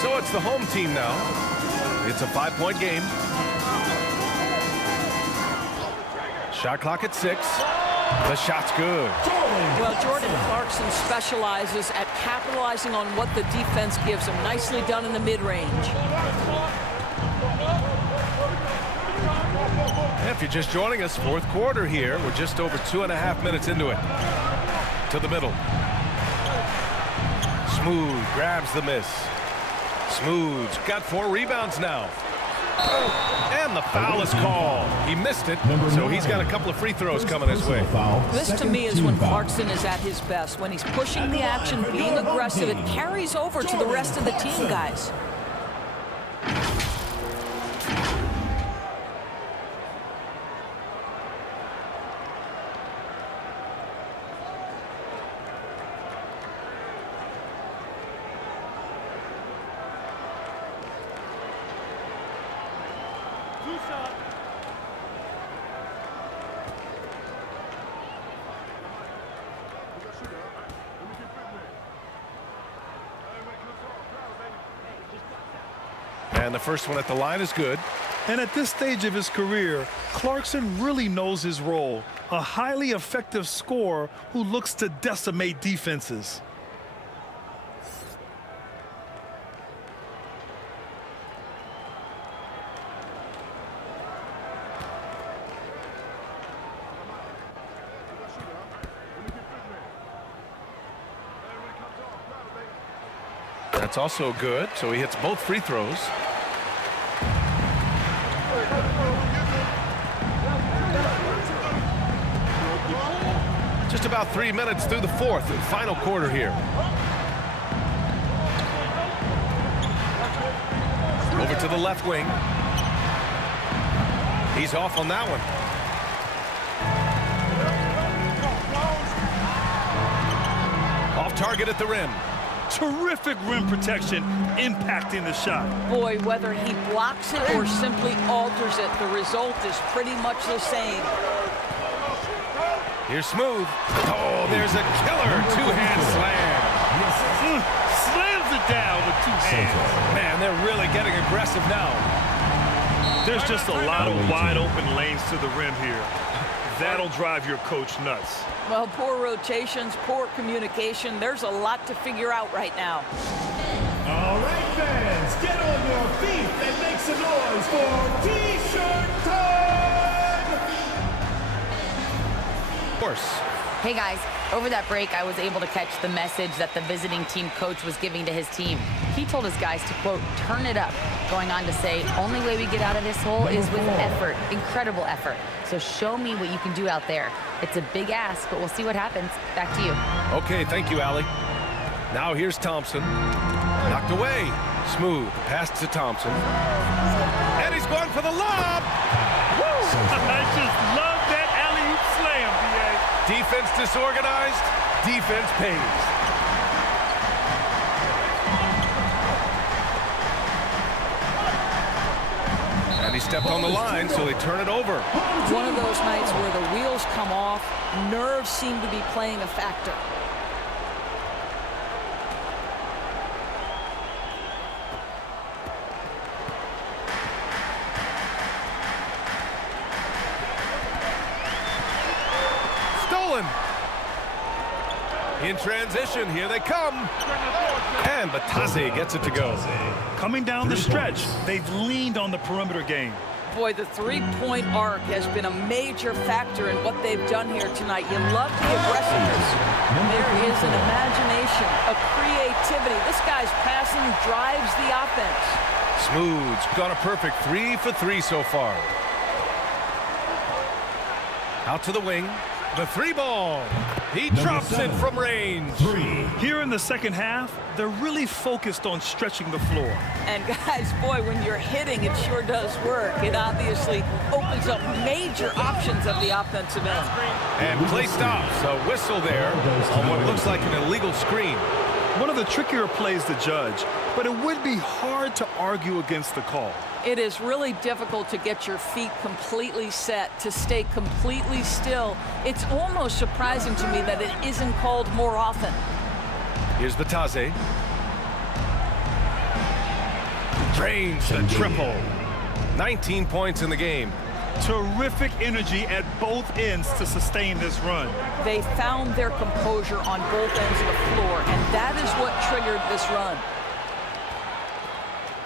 So it's the home team now. It's a 5-point game. Shot clock at 6. The shot's good. Well, Jordan Clarkson specializes at capitalizing on what the defense gives him. Nicely done in the mid-range. If you're just joining us, fourth quarter here. We're just over 2.5 minutes into it. To the middle. Smooth grabs the miss. Smooth's got 4 rebounds now. And the foul is called. He missed it, so he's got a couple of free throws coming his way. This, to me, is when Clarkson is at his best. When he's pushing the action, being aggressive, it carries over to the rest of the team, guys. And the first one at the line is good. And at this stage of his career, Clarkson really knows his role. A highly effective scorer who looks to decimate defenses. That's also good, so he hits both free throws. Just about 3 minutes through the fourth and final quarter here. Over to the left wing. He's off on that one. Off target at the rim. Terrific rim protection, impacting the shot. Boy, whether he blocks it or simply alters it, the result is pretty much the same. Here's Smooth. Oh, there's a killer two-hand slam. Slams it down with two hands. Man, they're really getting aggressive now. There's just a lot of wide open lanes to the rim here. That'll drive your coach nuts. Well, poor rotations, poor communication. There's a lot to figure out right now. All right, fans, get on your feet and make some noise for T-shirt time! Of course. Hey guys, over that break, I was able to catch the message that the visiting team coach was giving to his team. He told his guys to, quote, turn it up, going on to say, only way we get out of this hole is with effort, incredible effort. So show me what you can do out there. It's a big ask, but we'll see what happens. Back to you. Okay, thank you, Allie. Now here's Thompson. Knocked away. Smooth. Pass to Thompson. And he's going for the lob. Woo! I just love that alley-oop slam, B.A. Defense disorganized. Defense pays. And he stepped on the line, so they turn it over. One of those nights where the wheels come off, nerves seem to be playing a factor. Stolen. In transition, here they come. And Batase gets it to go. Coming down the stretch, they've leaned on the perimeter game. Boy, the three-point arc has been a major factor in what they've done here tonight. You love the aggressiveness. There is an imagination, a creativity. This guy's passing drives the offense. Smooth's got a perfect 3 for 3 so far. Out to the wing. The three ball. He drops it from range. Here in the second half, they're really focused on stretching the floor. And guys, boy, when you're hitting, it sure does work. It obviously opens up major options of the offensive end. And play stops. A whistle there on what looks like an illegal screen. One of the trickier plays to judge, but it would be hard to argue against the call. It is really difficult to get your feet completely set, to stay completely still. It's almost surprising to me that it isn't called more often. Here's Batase. Drains the triple. 19 points in the game. Terrific energy at both ends to sustain this run. They found their composure on both ends of the floor, and that is what triggered this run.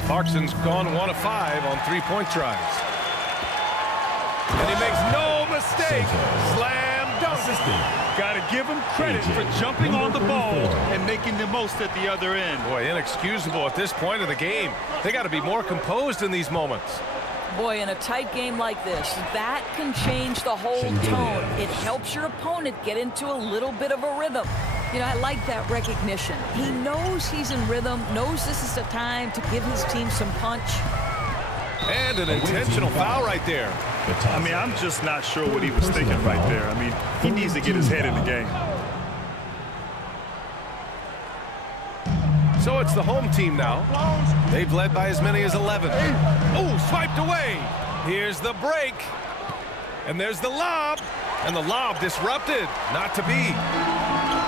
Clarkson's gone 1 of 5 on three-point tries. And he makes no mistake. Slam dunk. Got to give him credit for jumping on the ball and making the most at the other end. Boy, inexcusable at this point of the game. They got to be more composed in these moments. Boy, in a tight game like this, that can change the whole tone. It helps your opponent get into a little bit of a rhythm. You know, I like that recognition. He knows he's in rhythm, knows this is the time to give his team some punch. And an intentional foul right there. I mean, I'm just not sure what he was thinking right there. I mean, he needs to get his head in the game. So it's the home team now. They've led by as many as 11. Oh, swiped away. Here's the break. And there's the lob. And the lob disrupted. Not to be.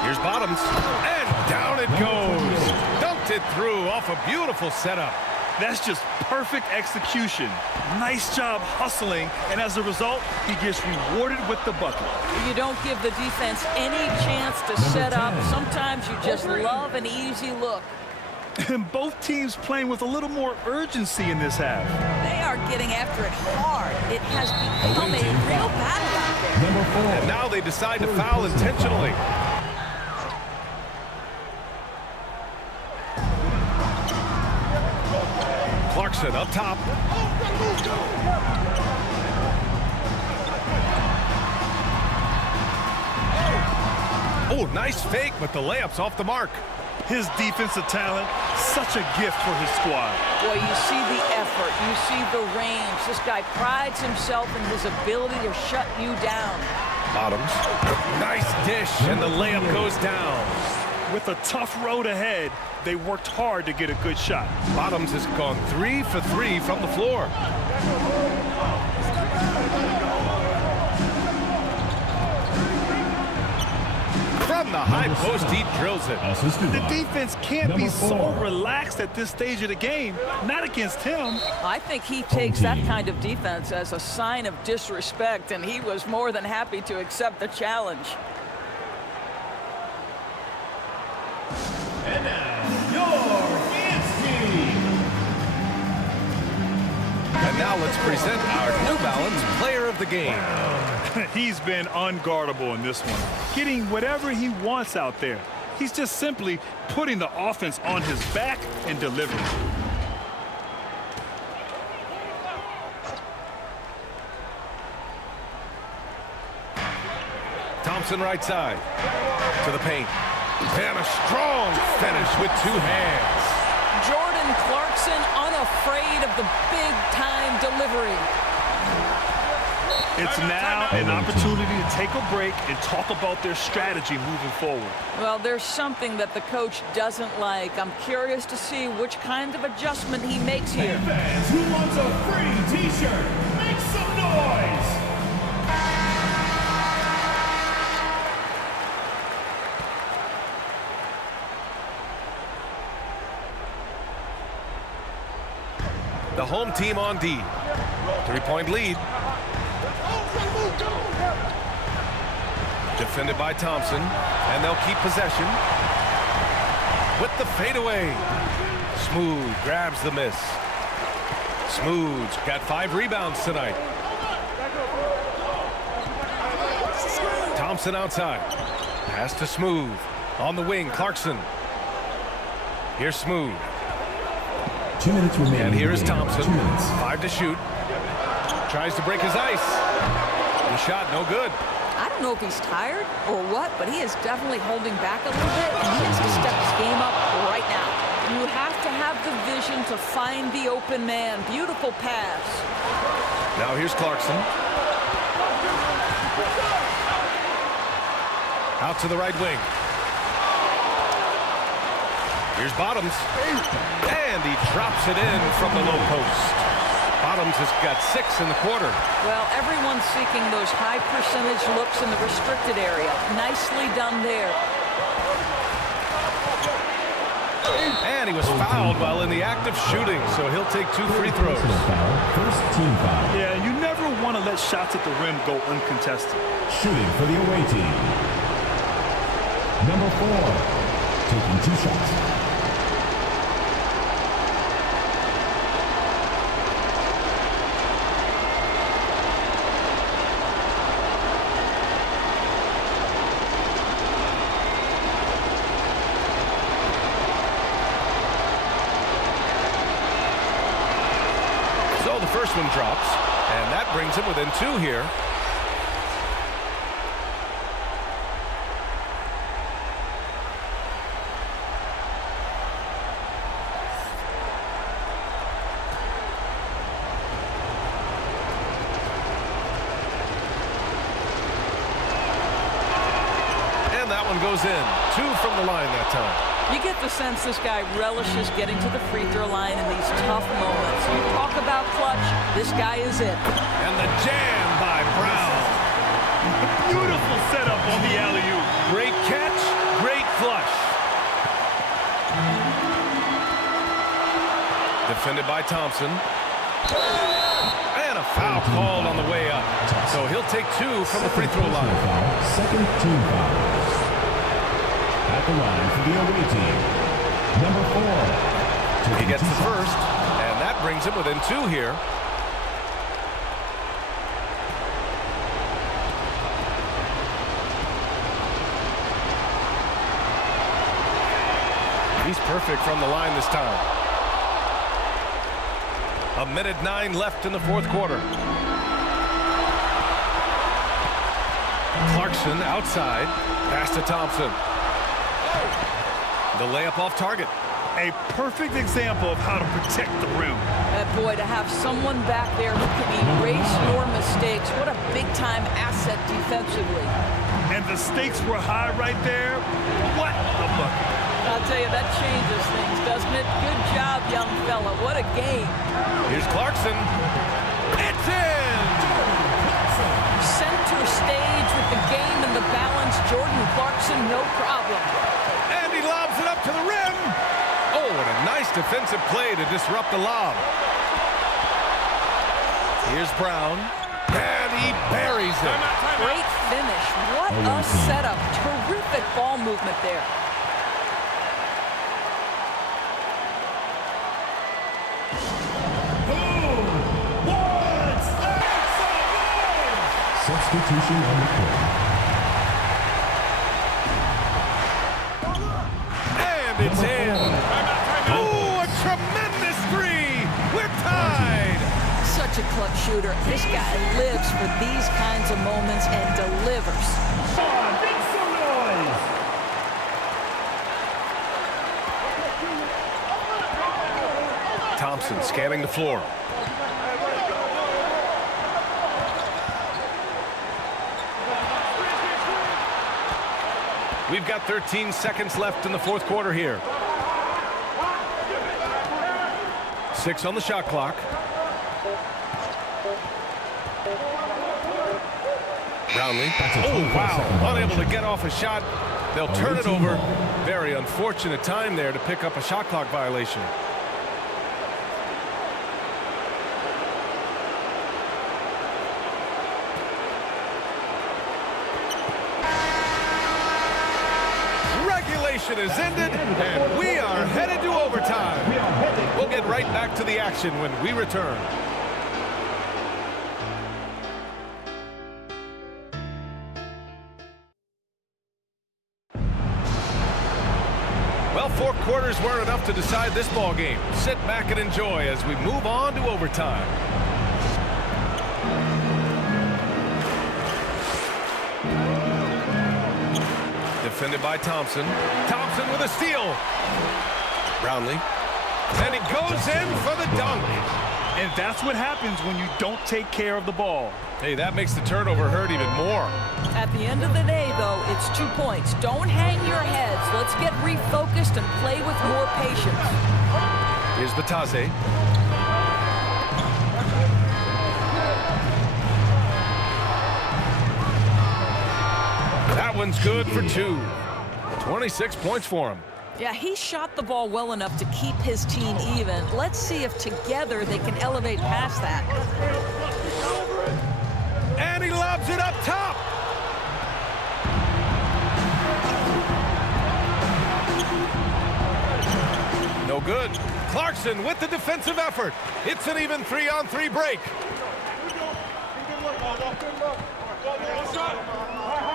Here's Bottoms. And down it goes. Dunked it through off a beautiful setup. That's just perfect execution. Nice job hustling, and as a result, he gets rewarded with the bucket. You don't give the defense any chance to set up. Sometimes you just love an easy look. And both teams playing with a little more urgency in this half. They are getting after it hard. It has become a real battle out there. And now they decide to foul intentionally. Clarkson up top. Oh, nice fake, but the layup's off the mark. His defensive talent, such a gift for his squad. Boy, you see the effort, you see the range. This guy prides himself in his ability to shut you down. Bottoms. Nice dish, and the layup goes down. With a tough road ahead, they worked hard to get a good shot. Bottoms has gone 3 for 3 from the floor. From the high post, he drills it. The defense can't be so relaxed at this stage of the game. Not against him. I think he takes that kind of defense as a sign of disrespect, and he was more than happy to accept the challenge. And now, your dance team. And now let's present our New Balance Player of the Game. He's been unguardable in this one, getting whatever he wants out there. He's just simply putting the offense on his back and delivering. Thompson right side to the paint. And a strong finish with 2 hands. Jordan Clarkson unafraid of the big-time delivery. It's now an opportunity to take a break and talk about their strategy moving forward. Well, there's something that the coach doesn't like. I'm curious to see which kind of adjustment he makes here. Hey fans, who wants a free t-shirt? Make some noise! The home team on D. 3-point lead. Defended by Thompson, and they'll keep possession. With the fadeaway. Smooth grabs the miss. Smooth's got 5 rebounds tonight. Thompson outside. Pass to Smooth. On the wing, Clarkson. Here's Smooth. 2 minutes remaining. And here is Thompson. 2 minutes. 5 to shoot. Tries to break his ice. The shot no good. I don't know if he's tired or what, but he is definitely holding back a little bit, and he has to step his game up right now. You have to have the vision to find the open man. Beautiful pass. Now here's Clarkson. Out to the right wing. Here's Bottoms. And he drops it in from the low post. Bottoms has got 6 in the quarter. Well, everyone's seeking those high percentage looks in the restricted area. Nicely done there. And he was fouled while in the act of shooting, so he'll take 2 free throws. First team foul. Yeah, you never want to let shots at the rim go uncontested. Shooting for the away team. Number 4, taking 2 shots. So the first one drops, and that brings him within 2 here. And that one goes in. 2 from the line that time. You get the sense this guy relishes getting to the free throw line in these tough moments. You talk about clutch, this guy is it. And the jam by Brown. Beautiful setup on the alley-oop. Great catch, great flush. Defended by Thompson. And a foul called on the way up. So he'll take 2 from the free throw line. Second team foul. At the line for the away team, number 4. He gets the first, and that brings him within 2 here. He's perfect from the line this time. 1:09 left in the fourth quarter. Clarkson outside. Pass to Thompson. The layup off target. A perfect example of how to protect the rim. Boy, to have someone back there who can erase your mistakes, what a big-time asset defensively. And the stakes were high right there. What a bucket. I'll tell you, that changes things, doesn't it? Good job, young fella. What a game. Here's Clarkson. It's in! Center stage with the game in the balance. Jordan Clarkson, no problem. And he lobs it up to the rim. Oh, what a nice defensive play to disrupt the lob. Here's Brown. And he buries it. Great finish. What a setup. Terrific ball movement there. Substitution on the court. And it's in. Oh, a tremendous 3. We're tied. Such a clutch shooter. This guy lives for these kinds of moments and delivers. Make some noise. Thompson scanning the floor. We've got 13 seconds left in the fourth quarter here. 6 on the shot clock. Brownlee. Oh, wow. Unable to get off a shot. They'll turn it over. Very unfortunate time there to pick up a shot clock violation. Is ended, and we are headed to overtime. We'll get right back to the action when we return. Well, 4 quarters weren't enough to decide this ball game. Sit back and enjoy as we move on to overtime. Defended by Thompson. Thompson with a steal. Brownlee. And he goes in for the dunk. And that's what happens when you don't take care of the ball. Hey, that makes the turnover hurt even more. At the end of the day, though, it's 2 points. Don't hang your heads. Let's get refocused and play with more patience. Here's Batase. That one's good for 2. 26 points for him. Yeah, he shot the ball well enough to keep his team even. Let's see if together they can elevate past that. And he lobs it up top. No good. Clarkson with the defensive effort. It's an even 3-on-3 break.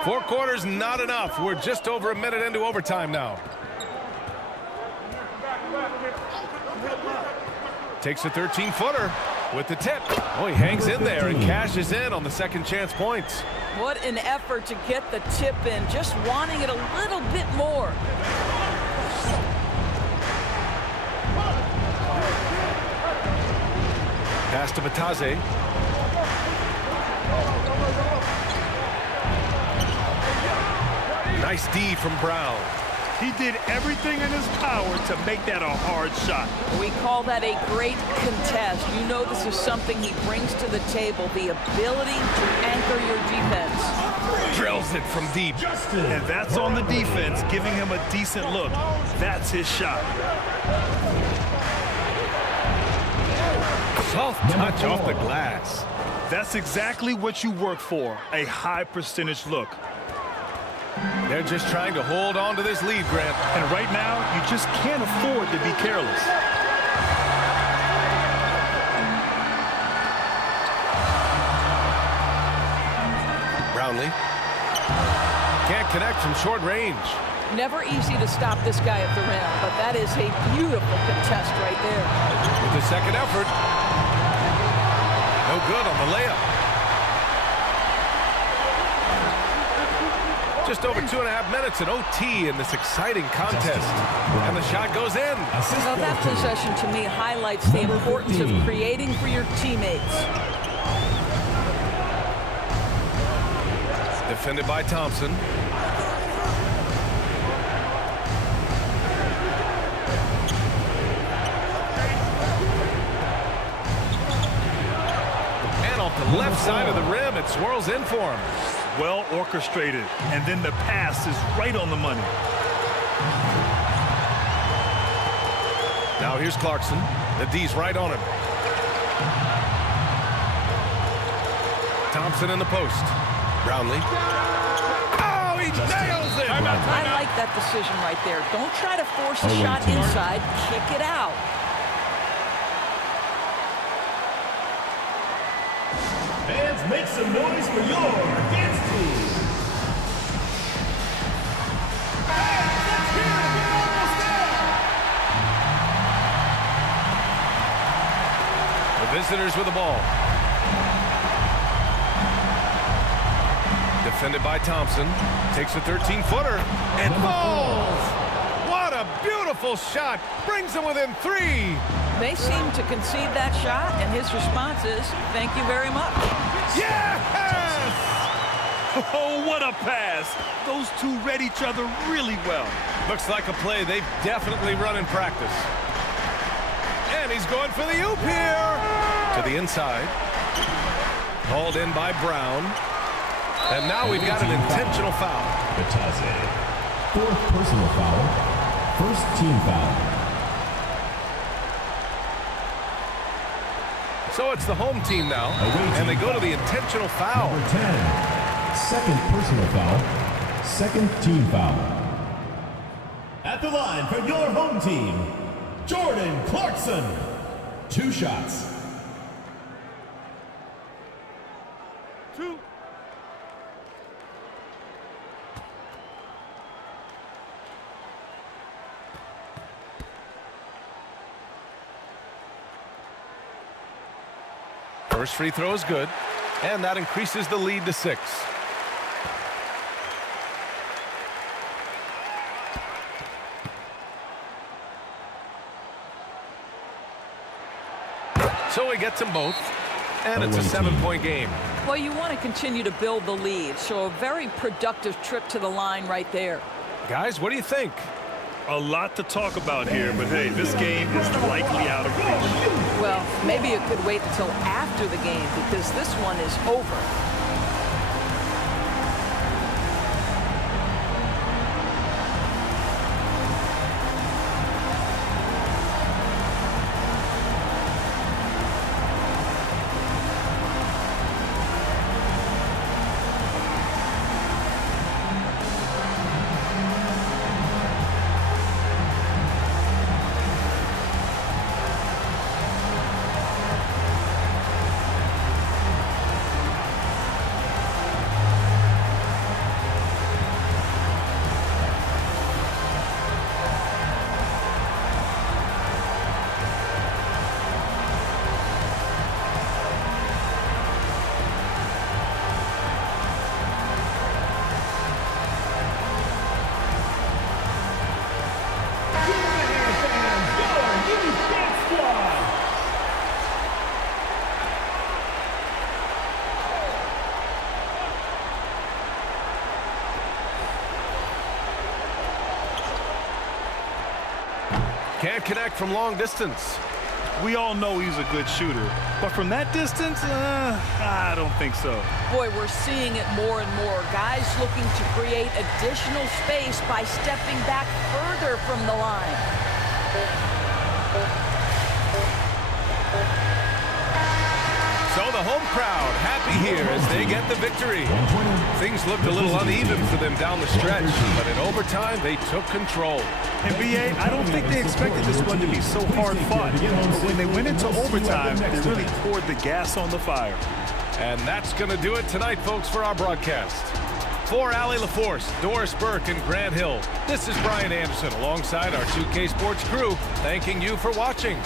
4 quarters, not enough. We're just over a minute into overtime now. Takes a 13-footer with the tip. Oh, he hangs in there and cashes in on the second chance points. What an effort to get the tip in, just wanting it a little bit more. Pass to Batase. Nice D from Brown. He did everything in his power to make that a hard shot. We call that a great contest. You know this is something he brings to the table, the ability to anchor your defense. Drills it from deep. And that's on the defense, giving him a decent look. That's his shot. Soft touch off the glass. That's exactly what you work for, a high percentage look. They're just trying to hold on to this lead, Grant. And right now, you just can't afford to be careless. Brownlee. Can't connect from short range. Never easy to stop this guy at the rim, but that is a beautiful contest right there. With the second effort. No good on the layup. Just over 2.5 minutes in OT in this exciting contest. And the shot goes in. Well, that possession to me highlights the importance of creating for your teammates. Defended by Thompson. And off the left side of the rim, it swirls in for him. Well orchestrated, and then the pass is right on the money. Now here's Clarkson. The D's right on him. Thompson in the post. Brownlee. Oh, he nails it! I like that decision right there. Don't try to force a shot inside. Kick it out. Fans, make some noise for your dance team. Fans, let's hear it. We're almost there. The visitors with the ball. Defended by Thompson. Takes a 13-footer and falls. What a beautiful shot. Brings them within 3. They seem to concede that shot, and his response is, thank you very much. Yes! Oh, what a pass. Those two read each other really well. Looks like a play they've definitely run in practice. And he's going for the oop here. To the inside. Called in by Brown. And now we've got an intentional foul. Batase. 4th personal foul. 1st team foul. So it's the home team now, and they go to the intentional foul. Number 10, 2nd personal foul, 2nd team foul. At the line for your home team, Jordan Clarkson. 2 shots. 2. First free throw is good, and that increases the lead to 6. So he gets them both, and it's a 7-point game. Well, you want to continue to build the lead, so a very productive trip to the line right there. Guys, what do you think? A lot to talk about here, but hey, this game is likely out of reach. Well, maybe it could wait until after the game because this one is over. Can't connect from long distance. We all know he's a good shooter, but from that distance, I don't think so. Boy, we're seeing it more and more. Guys looking to create additional space by stepping back further from the line. So the home crowd happy here as they get the victory. Things looked a little uneven for them down the stretch, but in overtime, they took control. And BA, I don't think they expected this one to be so hard fought. But when they went into overtime, they really poured the gas on the fire. And that's going to do it tonight, folks, for our broadcast. For Allie LaForce, Doris Burke, and Grant Hill, this is Brian Anderson alongside our 2K Sports crew, thanking you for watching.